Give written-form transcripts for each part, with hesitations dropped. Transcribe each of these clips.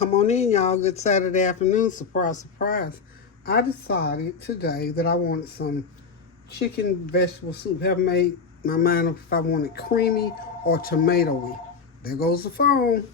Come on in, y'all. Good Saturday afternoon. Surprise, surprise. I decided today that I wanted some chicken vegetable soup. Haven't made my mind up if I want it creamy or tomatoey. There goes the phone.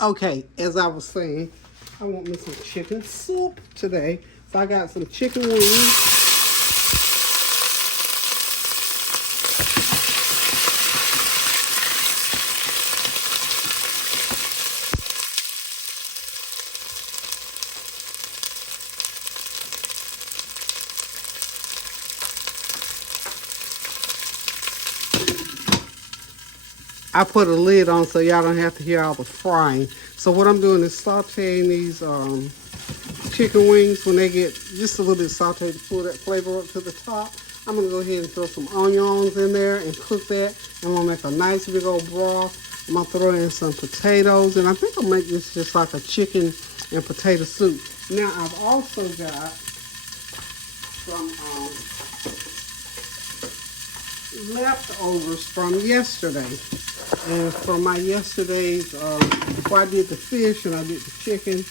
Okay, as I was saying, I want me some chicken soup today. So I got some chicken wings. I put a lid on so y'all don't have to hear all the frying. So what I'm doing is sauteing these chicken wings. When they get just a little bit sauteed to pull that flavor up to the top, I'm going to go ahead and throw some onions in there and cook that. I'm going to make a nice big old broth. I'm going to throw in some potatoes. And I think I'll make this just like a chicken and potato soup. Now, I've also got some leftovers from yesterday. And from my yesterday's, before I did the fish and I did the chicken, the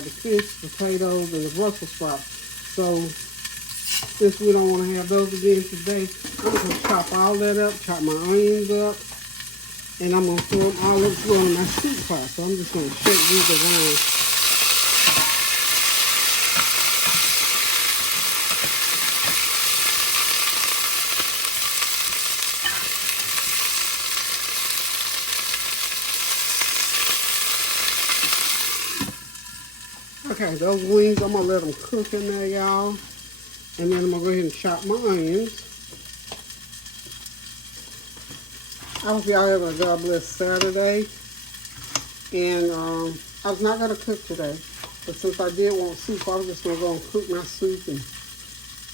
fish, potatoes, and the Brussels sprouts. So, since we don't want to have those again today, I'm going to chop all that up, chop my onions up, and I'm going to throw them all up in my soup pot. So I'm just going to shake these around. Okay, those wings, I'm going to let them cook in there, y'all. And then I'm going to go ahead and chop my onions. I hope y'all have a God bless Saturday. And I was not going to cook today. But since I did want soup, I was just going to go and cook my soup and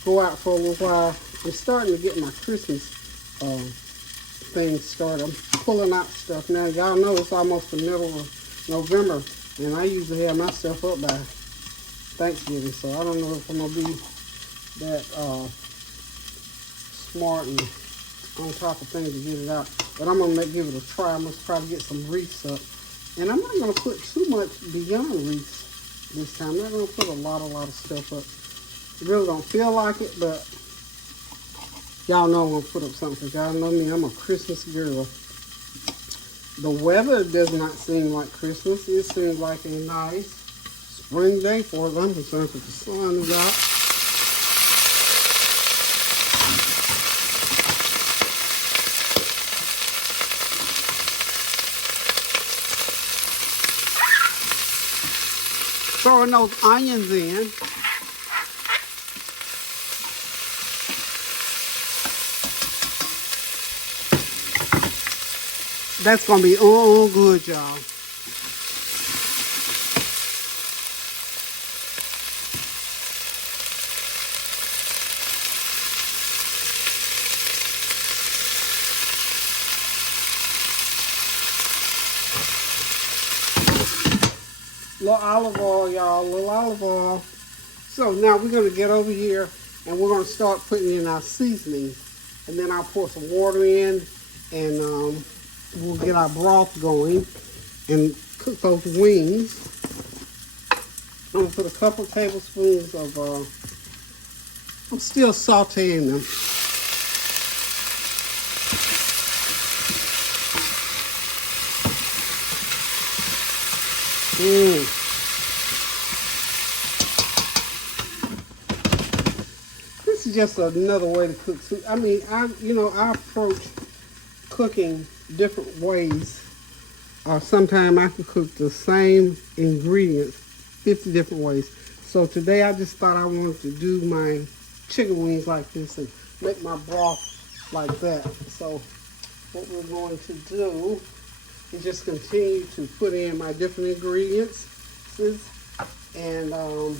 go out for a little while. I'm starting to get my Christmas things started. I'm pulling out stuff now. Y'all know it's almost the middle of November. And I usually have my stuff up by Thanksgiving, so I don't know if I'm going to be that smart and on top of things to get it out. But I'm going to give it a try. I'm going to try to get some wreaths up. And I'm not going to put too much beyond wreaths this time. I'm not going to put a lot of stuff up. I really don't feel like it, but y'all know I'm going to put up something. Because y'all know me, I'm a Christmas girl. The weather does not seem like Christmas. It seems like a nice spring day for us. I'm concerned that the sun is out. Throwing those onions in. That's going to be good, y'all. Little olive oil, y'all. Little olive oil. So now we're going to get over here and we're going to start putting in our seasonings. And then I'll pour some water in and we'll get our broth going and cook those wings. I'm going to put a couple tablespoons of, I'm still sauteing them. This is just another way to cook soup. I mean, I approach cooking different ways. Sometimes I can cook the same ingredients 50 different ways. So today I just thought I wanted to do my chicken wings like this and make my broth like that. So what we're going to do is just continue to put in my different ingredients. And I'll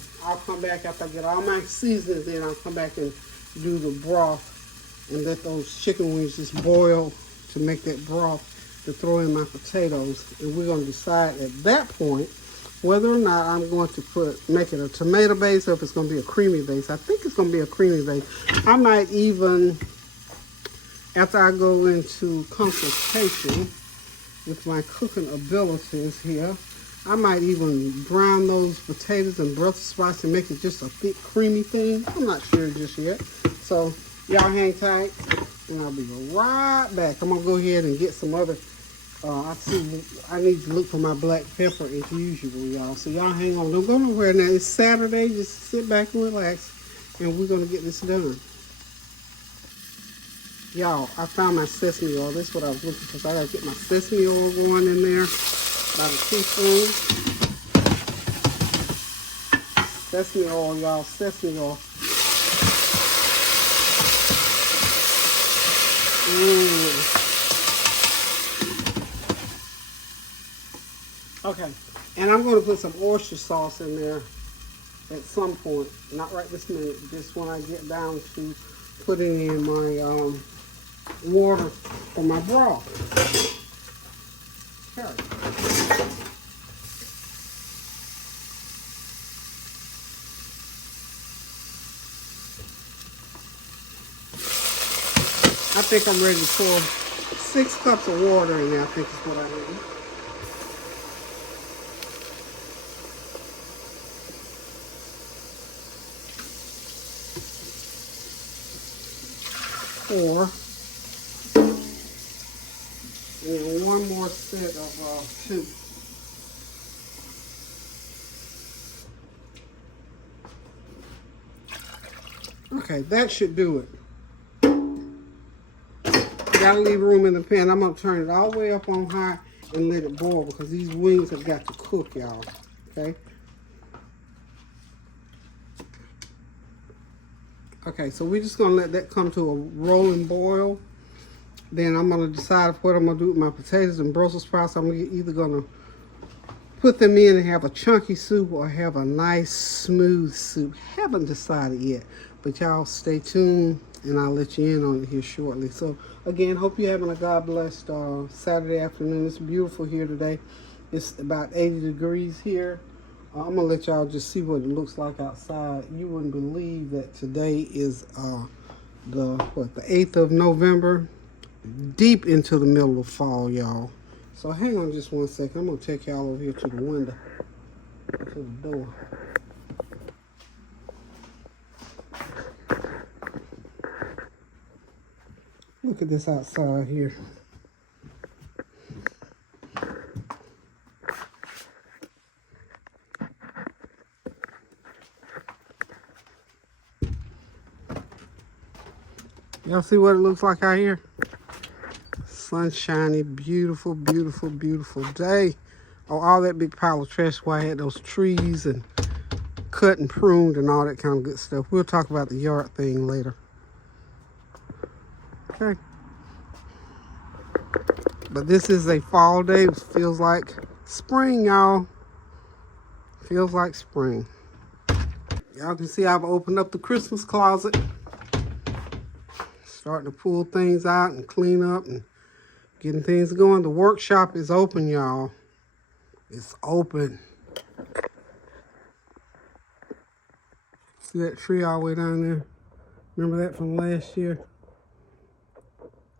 come back after I get all my seasonings in. I'll come back and do the broth and let those chicken wings just boil to make that broth to throw in my potatoes. And we're going to decide at that point whether or not I'm going to make it a tomato base or if it's going to be a creamy base. I think it's going to be a creamy base. I might even, after I go into consultation, with my cooking abilities here. I might even brown those potatoes and broth spice and make it just a thick, creamy thing. I'm not sure just yet. So y'all hang tight, and I'll be right back. I'm gonna go ahead and get some other. I need to look for my black pepper as usual, y'all. So y'all hang on. Don't go nowhere now. It's Saturday. Just sit back and relax, and we're gonna get this done. Y'all, I found my sesame oil. This is what I was looking for. So I gotta get my sesame oil going in there. About a teaspoon. Sesame oil, y'all. Sesame oil. Okay, and I'm going to put some oyster sauce in there at some point. Not right this minute, just when I get down to putting in my water for my broth. Okay. I think I'm ready to pour 6 cups of water in there, I think is what I need. Four. And one more set of 2. Okay, that should do it. Gotta leave room in the pan. I'm gonna turn it all the way up on high and let it boil because these wings have got to cook, y'all. Okay. Okay, so we're just gonna let that come to a rolling boil. Then I'm gonna decide what I'm gonna do with my potatoes and Brussels sprouts. I'm either gonna put them in and have a chunky soup or have a nice smooth soup. Haven't decided yet, but y'all stay tuned and I'll let you in on it here shortly. So again, hope you're having a God blessed Saturday afternoon. It's beautiful here today. It's about 80 degrees here. I'm gonna let y'all just see what it looks like outside. You wouldn't believe that today is the 8th of November, deep into the middle of fall, y'all. So hang on just one second. I'm gonna take y'all over here to the window, to the door. Look at this outside here. Y'all see what it looks like out here? Sunshiny, beautiful, beautiful, beautiful day. Oh, all that big pile of trash where I had those trees and cut and pruned and all that kind of good stuff. We'll talk about the yard thing later. Okay. But this is a fall day. It feels like spring, y'all. Feels like spring. Y'all can see I've opened up the Christmas closet. Starting to pull things out and clean up and getting things going. The workshop is open, y'all. It's open. See that tree all the way down there? Remember that from last year?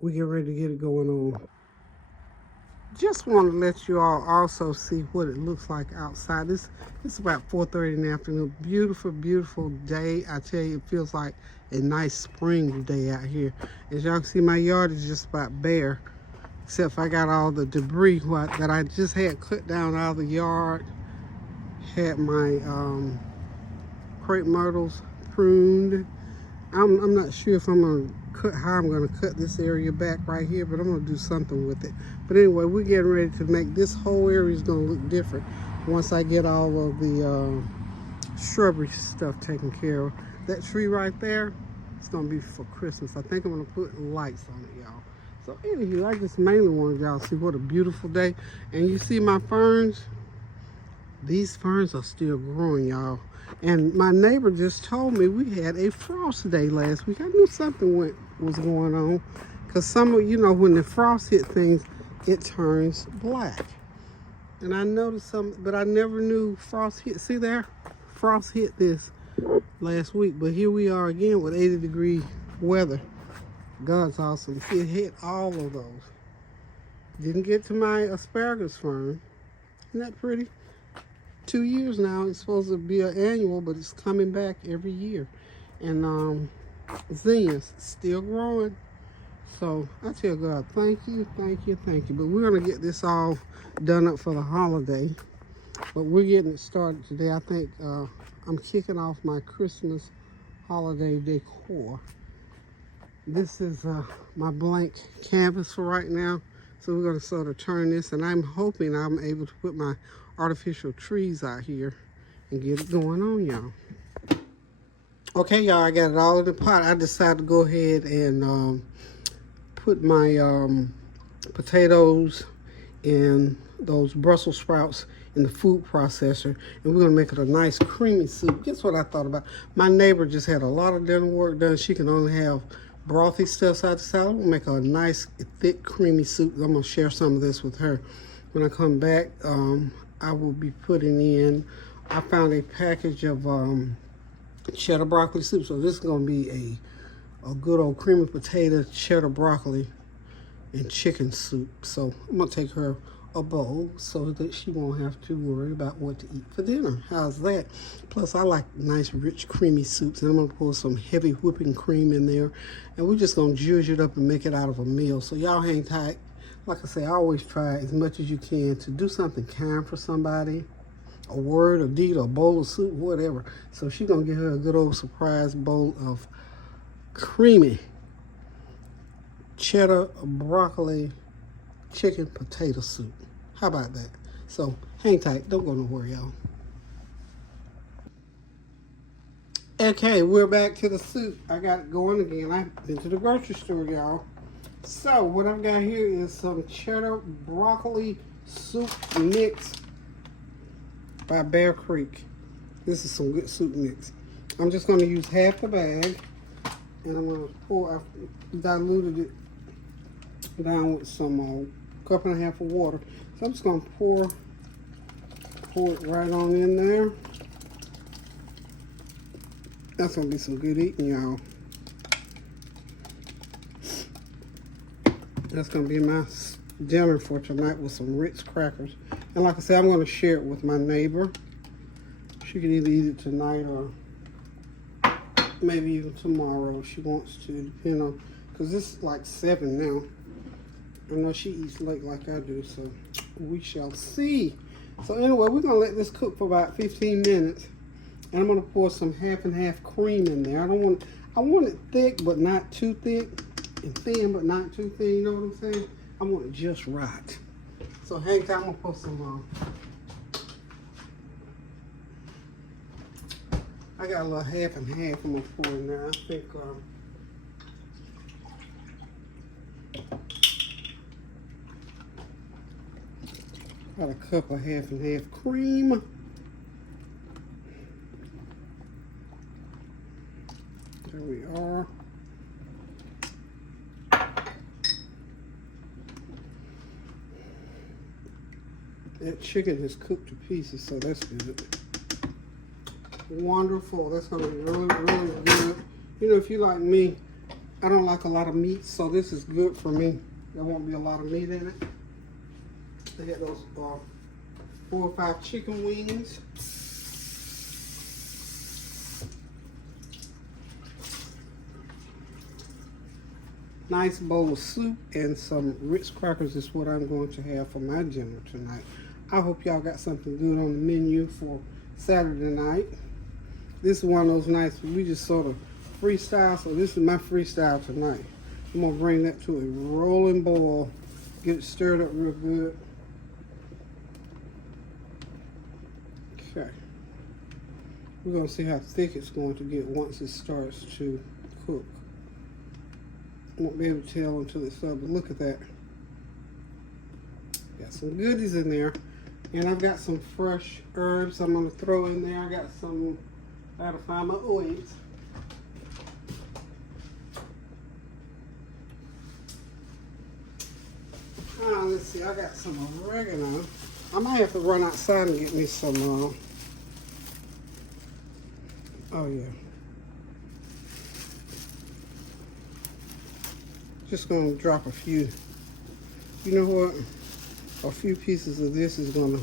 We get ready to get it going on. Just want to let you all also see what it looks like outside. It's about 4:30 in the afternoon. Beautiful, beautiful day. I tell you, it feels like a nice spring day out here. As y'all can see, my yard is just about bare, except I got all the debris that I just had cut down out of the yard. Had my crepe myrtles pruned. I'm not sure if I'm gonna how I'm gonna cut this area back right here, but I'm gonna do something with it. But anyway, we're getting ready to make this whole area is gonna look different once I get all of the shrubbery stuff taken care of. That tree right there, it's gonna be for Christmas. I think I'm gonna put lights on it, y'all. So anywho, I just mainly wanted y'all to see what a beautiful day. And you see my ferns? These ferns are still growing, y'all. And my neighbor just told me we had a frost day last week. I knew something was going on. Because some of, you know, when the frost hit things, it turns black. And I noticed something, but I never knew frost hit. See there? Frost hit this last week. But here we are again with 80-degree weather. God's awesome. It hit all of those. Didn't get to my asparagus farm. Isn't that pretty? 2 years now. It's supposed to be an annual, but it's coming back every year. And zinnias still growing. So I tell God, thank you, thank you, thank you. But we're gonna get this all done up for the holiday. But we're getting it started today. I think I'm kicking off my Christmas holiday decor. This is my blank canvas for right now. So we're gonna sort of turn this, and I'm hoping I'm able to put my artificial trees out here and get it going on, y'all. Okay, y'all, I got it all in the pot. I decided to go ahead and put my potatoes and those Brussels sprouts in the food processor, and we're gonna make it a nice creamy soup. Guess what I thought about? My neighbor just had a lot of dinner work done. She can only have brothy stuff side to side. I'm gonna make a nice thick creamy soup. I'm gonna share some of this with her when I come back. I will be putting in, I found a package of cheddar broccoli soup. So this is gonna be a good old creamy potato, cheddar broccoli, and chicken soup. So I'm gonna take her a bowl so that she won't have to worry about what to eat for dinner. How's that? Plus I like nice rich creamy soups, and I'm gonna pour some heavy whipping cream in there, and we're just gonna zhuzh it up and make it out of a meal. So y'all hang tight. Like I say, I always try as much as you can to do something kind for somebody, a word, a deed, a bowl of soup, whatever. So she's gonna get her a good old surprise bowl of creamy cheddar broccoli chicken potato soup. How about that? So hang tight, don't go nowhere, y'all. Okay, we're back to the soup. I got it going again. I've been to the grocery store, y'all. So what I've got here is some cheddar broccoli soup mix by Bear Creek. This is some good soup mix. I'm just going to use half the bag, and I'm going to pour. I've diluted it down with some cup and a half of water. So I'm just going to pour it right on in there. That's going to be some good eating, y'all. That's going to be my dinner for tonight with some Ritz crackers. And like I said, I'm going to share it with my neighbor. She can either eat it tonight or maybe even tomorrow if she wants to, depending on, because it's like 7 now. I know she eats late like I do, so we shall see. So anyway, we're going to let this cook for about 15 minutes. And I'm going to pour some half and half cream in there. I want it thick, but not too thick, and thin, but not too thin, you know what I'm saying? I want it just right. So hang tight, I'm going to put some, I got a little half and half I'm going to pour in there. I think, got a cup of half and half cream. There we are. That chicken is cooked to pieces, so that's good. Wonderful. That's going to be really, really good. You know, if you like me, I don't like a lot of meat, so this is good for me. There won't be a lot of meat in it. I got those 4 or 5 chicken wings. Nice bowl of soup and some Ritz crackers is what I'm going to have for my dinner tonight. I hope y'all got something good on the menu for Saturday night. This is one of those nights where we just sort of freestyle, so this is my freestyle tonight. I'm going to bring that to a rolling boil, get it stirred up real good. Okay. We're going to see how thick it's going to get once it starts to cook. Won't be able to tell until it's up, but look at that. Got some goodies in there. And I've got some fresh herbs I'm going to throw in there. I got some, I gotta find my oils. Let's see, I got some oregano. I might have to run outside and get me some, oh yeah. Just gonna drop a few You know what? A few pieces of this is gonna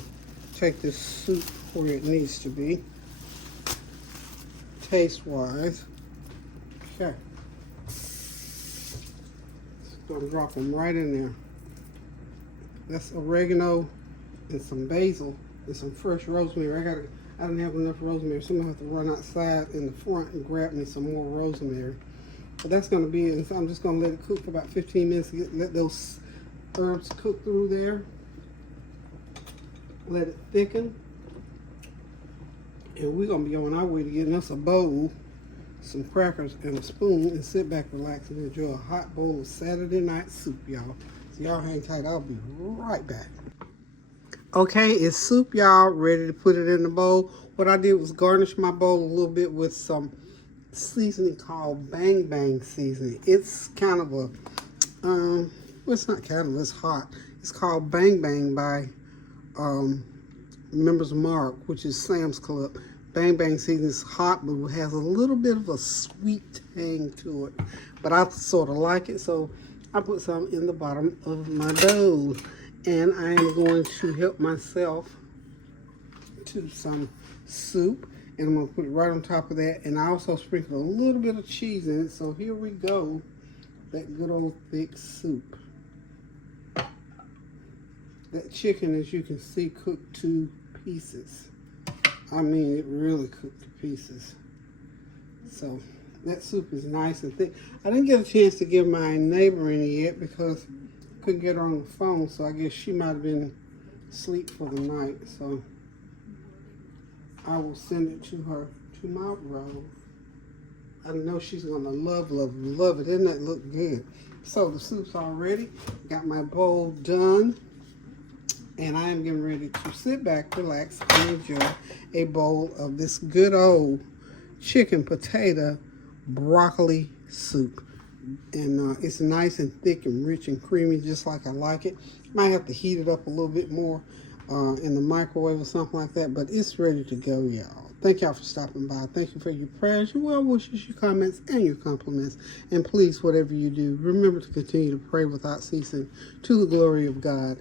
take this soup where it needs to be, taste-wise. Okay. Just gonna drop them right in there. That's oregano and some basil and some fresh rosemary. I didn't have enough rosemary, so I'm gonna have to run outside in the front and grab me some more rosemary. But that's gonna be it. And so I'm just gonna let it cook for about 15 minutes. Let those herbs cook through there. Let it thicken. And we're gonna be on our way to getting us a bowl, some crackers, and a spoon, and sit back, relax, and enjoy a hot bowl of Saturday night soup, y'all. So y'all hang tight. I'll be right back. Okay, it's soup, y'all. Ready to put it in the bowl. What I did was garnish my bowl a little bit with some seasoning called Bang Bang seasoning. It's kind of a, well, it's not kind of, it's hot. It's called Bang Bang by Members Mark, which is Sam's Club. Bang Bang seasoning is hot, but it has a little bit of a sweet tang to it. But I sort of like it, so I put some in the bottom of my bowl. And I am going to help myself to some soup. And I'm going to put it right on top of that. And I also sprinkle a little bit of cheese in it. So here we go. That good old thick soup. That chicken, as you can see, cooked to pieces. I mean, it really cooked to pieces. So that soup is nice and thick. I didn't get a chance to give my neighbor any yet because couldn't get her on the phone, so I guess she might have been asleep for the night. So I will send it to her tomorrow. I know she's gonna love it. Doesn't that look good? So the soup's all ready. Got my bowl done, and I am getting ready to sit back, relax, and enjoy a bowl of this good old chicken potato broccoli soup. And it's nice and thick and rich and creamy, just like I like it. Might have to heat it up a little bit more in the microwave or something like that, but it's ready to go, y'all. Thank y'all for stopping by. Thank you for your prayers, your well wishes, your comments, and your compliments. And please, whatever you do, remember to continue to pray without ceasing to the glory of God,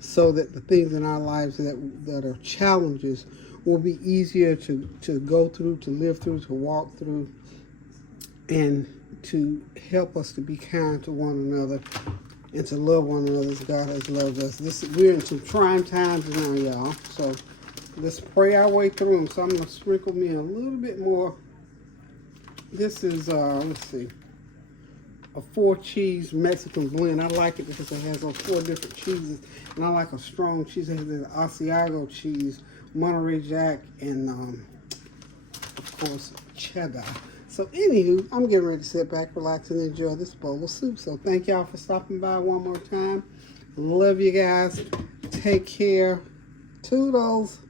so that the things in our lives that are challenges will be easier to go through, to live through, to walk through, and to help us to be kind to one another and to love one another as God has loved us. We're in some trying times now, y'all. So let's pray our way through them. So I'm going to sprinkle me a little bit more. This is, let's see, a 4-cheese Mexican blend. I like it because it has those 4 different cheeses. And I like a strong cheese. It has the Asiago cheese, Monterey Jack, and, of course, cheddar. So anywho, I'm getting ready to sit back, relax, and enjoy this bowl of soup. So thank y'all for stopping by one more time. Love you guys. Take care. Toodles.